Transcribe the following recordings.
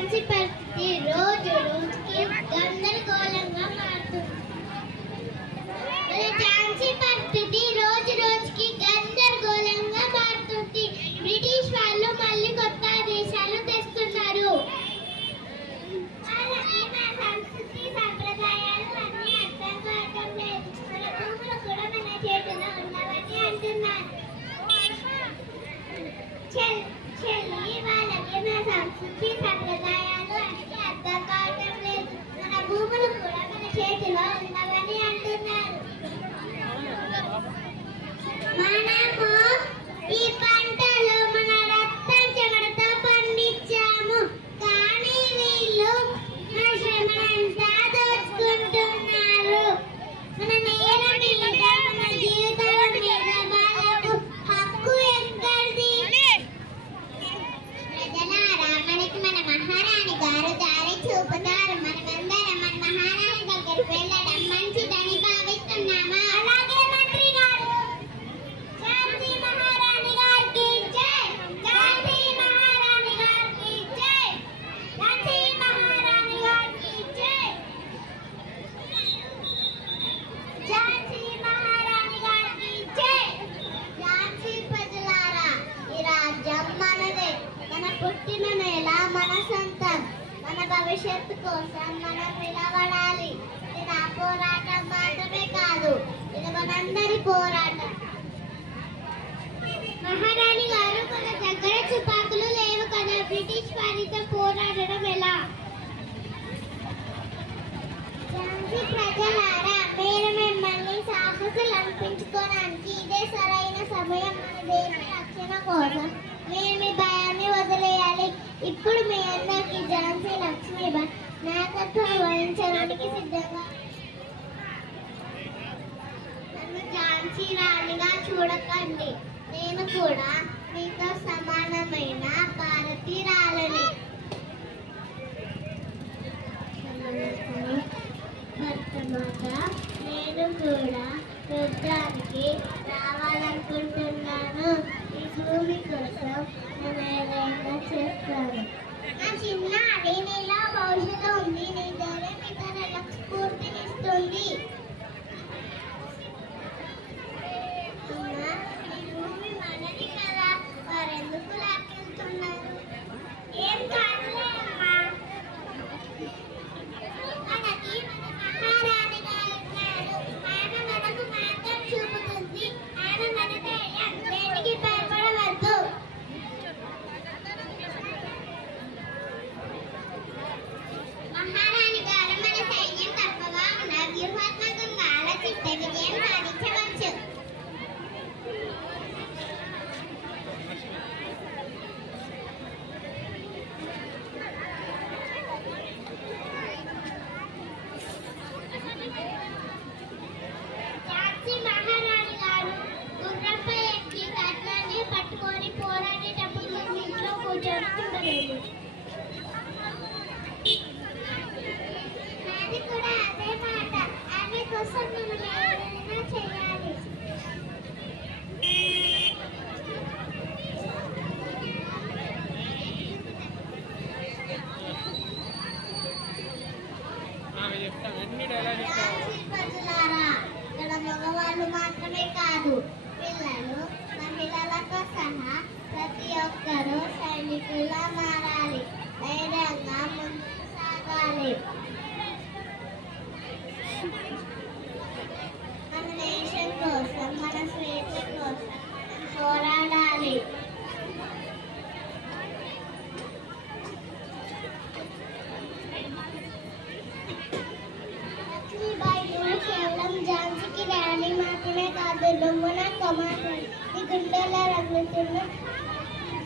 ఝాన్సీ పరిస్థితి రోజు రోజుకి గందరగోళంగా మారుతుంది. మన ఝాన్సీ పరిస్థితి రోజు రోజుకి గందరగోళంగా మారుతుంది. బ్రిటిష్ వాళ్ళు మళ్ళీ కొత్త ఆదేశాలు తెస్తున్నారు. వాళ్ళకి మన సంస్కృతి సంప్రదాయాలు అన్నీ అర్థం కావటం లేదు. మన భూములు కూడా మన చేతిలో ఉన్నవని అంటున్నారు. చెల్లి వాళ్ళకి మన సంస్కృతి సంప్రదాయాలు అన్నీ అర్థం కావటం లేదు. మన భూములు కూడా మన చేతిలో ఉన్నవని అంటున్నారు. మనము ఈ పంటలు మన రక్తం చెమటతో పండించాము, కానీ వీళ్ళు మన శ్రమనంతా దోచుకుంటున్నారు. మన నేల మీద మన జీవితాల మీద వాళ్ళకు హక్కు ఎక్కడిది? ప్రజలారా, మనకి మన మహారాణి గారు దారి చూపుతారు. మనమందరం మన మహారాణి దగ్గరికి వెళ్ళడం మంచిదని భావిస్తున్నామా? అలాగే మంత్రి గారు. ఝాన్సీ మహారాణి గారికి జై! ఝాన్సీ మహారాణి గారికి జై! ఝాన్సీ మహారాణి గారికి జై! ఝాన్సీ మహారాణి గారికి జై! ఝాన్సీ ప్రజలారా, ఈ రాజ్యం మనదే. మన పుట్టిన నేల మన సొంతం. మన భవిష్యత్తు కోసం మనం నిలబడాలి. ఇది నా పోరాటం మాత్రమే కాదు, ఇది మనందరి పోరాటం. మహారాణి గారు, మన దగ్గర తుపాకులు లేవు కదా, బ్రిటిష్ వారితో పోరాడడం ఎలా? ఝాన్సీ ప్రజలారా, మీరు మిమ్మల్ని సాహసులు అనిపించుకోవడానికి ఇదే సరైన సమయం. మన దేశ రక్షణ కోసం మీరు మీ భయాన్ని వదిలేయాలి. ఇప్పుడు మీ అందరికీ ఝాన్సీ లక్ష్మీబాయి నాయకత్వం వహించడానికి సిద్ధంగా. నన్ను ఝాన్సీ రాణిగా చూడకండి. నేను కూడా మీతో సమానమైన భారతీయురాలని. నేను కూడా యుద్ధానికి రావాలనుకుంటున్నాను. ఈ భూమి కోసం నేను ఏదైనా చేస్తాను. నా చిన్నారి, నీలో భవిష్యత్తు ఉంది. నీ ధైర్యం ఇతరులకు స్ఫూర్తినిస్తుంది. ఈ భూమి మనది కదా, వారెందుకు లాక్కెళ్తున్నారు? ఏం కాదులే అమ్మా. మనకి మన మహారాణి గారు ఉన్నారు. ఆయన మనకు మార్గం చూపుతుంది. ఆయన మన ధైర్యం. దేనికి భయపడవద్దు. మహారాణి గారు, మన సైన్యం తక్కువగా ఉన్న వ్యూహాత్మకంగా ఆలోచిస్తే విజయం సాధించవచ్చు. ఝాన్సీ మహారాణి గారు గుర్రంపై ఎక్కి కత్నాన్ని పట్టుకొని పోరాడేటప్పుడు ఇంట్లో కూర్చొని చూడలేదు. నాది కూడా అదే మాట. ఆమె కోసం మనం ఏదైనా చేయాలి. ఝాన్సీ ప్రజలారా, ఇక్కడ మగవాళ్ళు మాత్రమే కాదు, పిల్లలు మహిళలతో సహా ప్రతి ఒక్కరూ సైనికుల్లా మారాలి. ధైర్యంగా ముందుకు సాగాలి. మన దేశం కోసం, మన స్వేచ్ఛ కోసం మనం పోరాడాలి. లక్ష్మీబాయి కేవలం ఝాన్సీకి రాణి మాత్రమే కాదు, లొంగున కమాండర్. ఈ గుండెల్లో రగులుతున్న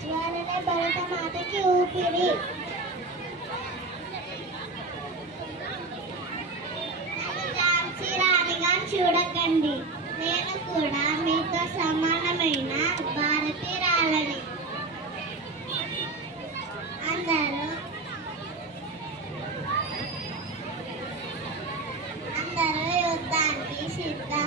జ్వాలలే భరత మాతకి ఊపిరి. నన్ను ఝాన్సీ రాణిగా చూడకండి. నేను కూడా మీతో సమానమైన భారతీయురాలని. అందరూ యుద్ధానికి సిద్ధం.